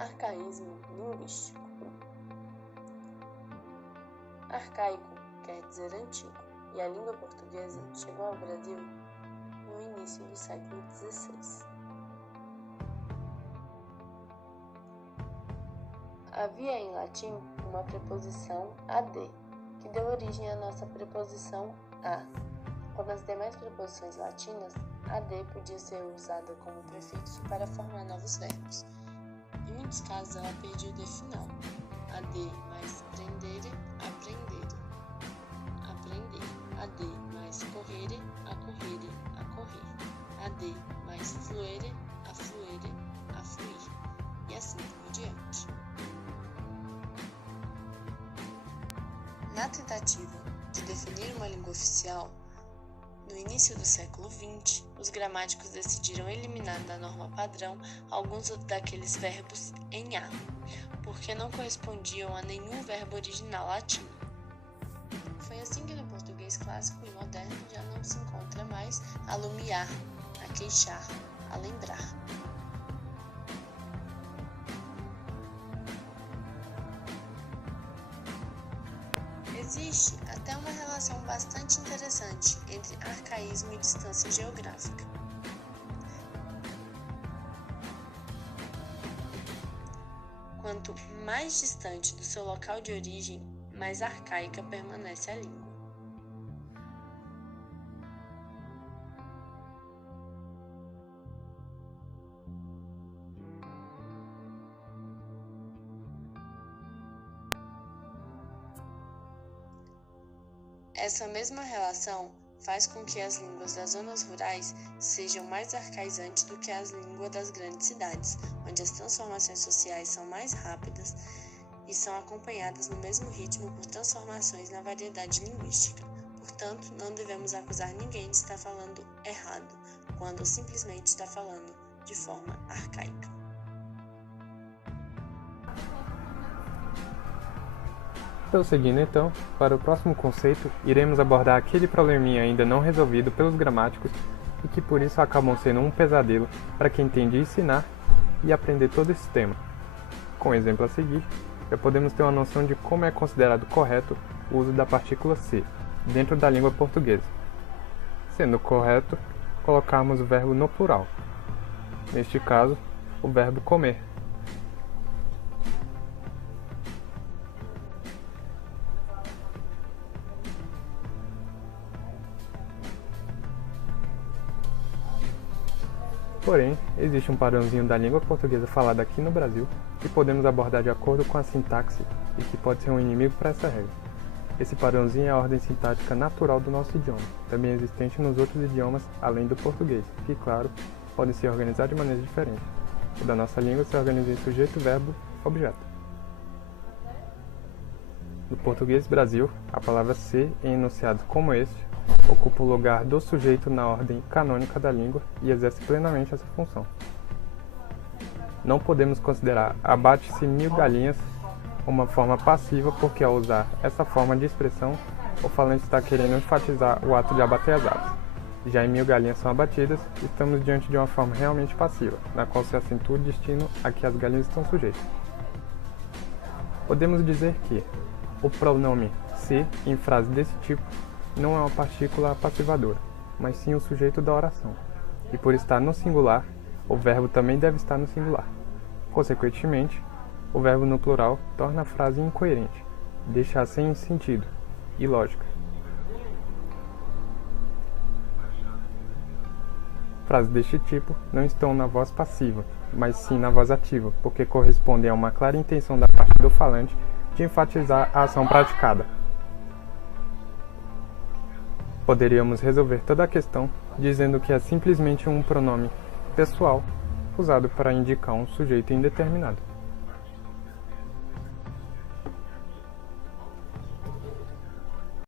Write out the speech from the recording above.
Arcaísmo linguístico. Arcaico quer dizer antigo, e a língua portuguesa chegou ao Brasil no início do século XVI. Havia em latim uma preposição ad, que deu origem à nossa preposição a. Como as demais preposições latinas, ad podia ser usada como prefixo para formar novos verbos. Em muitos casos, ela perdia o D final. Ad mais prendere, aprendere. Aprender. Ad mais correre, a correr. Ad mais fluere, a fluir. E assim por diante. Na tentativa de definir uma língua oficial, no início do século XX, os gramáticos decidiram eliminar da norma padrão alguns daqueles verbos em a, porque não correspondiam a nenhum verbo original latino. Foi assim que no português clássico e moderno já não se encontra mais alumiar, a queixar, a lembrar. Existe até uma relação bastante interessante entre arcaísmo e distância geográfica. Quanto mais distante do seu local de origem, mais arcaica permanece a língua. Essa mesma relação faz com que as línguas das zonas rurais sejam mais arcaizantes do que as línguas das grandes cidades, onde as transformações sociais são mais rápidas e são acompanhadas no mesmo ritmo por transformações na variedade linguística. Portanto, não devemos acusar ninguém de estar falando errado, quando simplesmente está falando de forma arcaica. Prosseguindo então, para o próximo conceito, iremos abordar aquele probleminha ainda não resolvido pelos gramáticos e que por isso acabam sendo um pesadelo para quem tem de ensinar e aprender todo esse tema. Com o exemplo a seguir, já podemos ter uma noção de como é considerado correto o uso da partícula ser dentro da língua portuguesa. Sendo correto, colocarmos o verbo no plural. Neste caso, o verbo comer. Porém, existe um padrãozinho da língua portuguesa falada aqui no Brasil que podemos abordar de acordo com a sintaxe e que pode ser um inimigo para essa regra. Esse padrãozinho é a ordem sintática natural do nosso idioma, também existente nos outros idiomas além do português, que, claro, podem se organizar de maneiras diferentes. O da nossa língua se organiza em sujeito, verbo, objeto. No português Brasil, a palavra ser, em enunciados como este, ocupa o lugar do sujeito na ordem canônica da língua e exerce plenamente essa função. Não podemos considerar abate-se 1000 galinhas uma forma passiva porque ao usar essa forma de expressão, o falante está querendo enfatizar o ato de abater as aves. Já em 1000 galinhas são abatidas, estamos diante de uma forma realmente passiva, na qual se acentua o destino a que as galinhas estão sujeitas. Podemos dizer que o pronome se, em frase desse tipo, não é uma partícula passivadora, mas sim o sujeito da oração. E por estar no singular, o verbo também deve estar no singular. Consequentemente, o verbo no plural torna a frase incoerente, deixa sem sentido e lógica. Frases deste tipo não estão na voz passiva, mas sim na voz ativa, porque correspondem a uma clara intenção da parte do falante de enfatizar a ação praticada. Poderíamos resolver toda a questão dizendo que é simplesmente um pronome pessoal usado para indicar um sujeito indeterminado.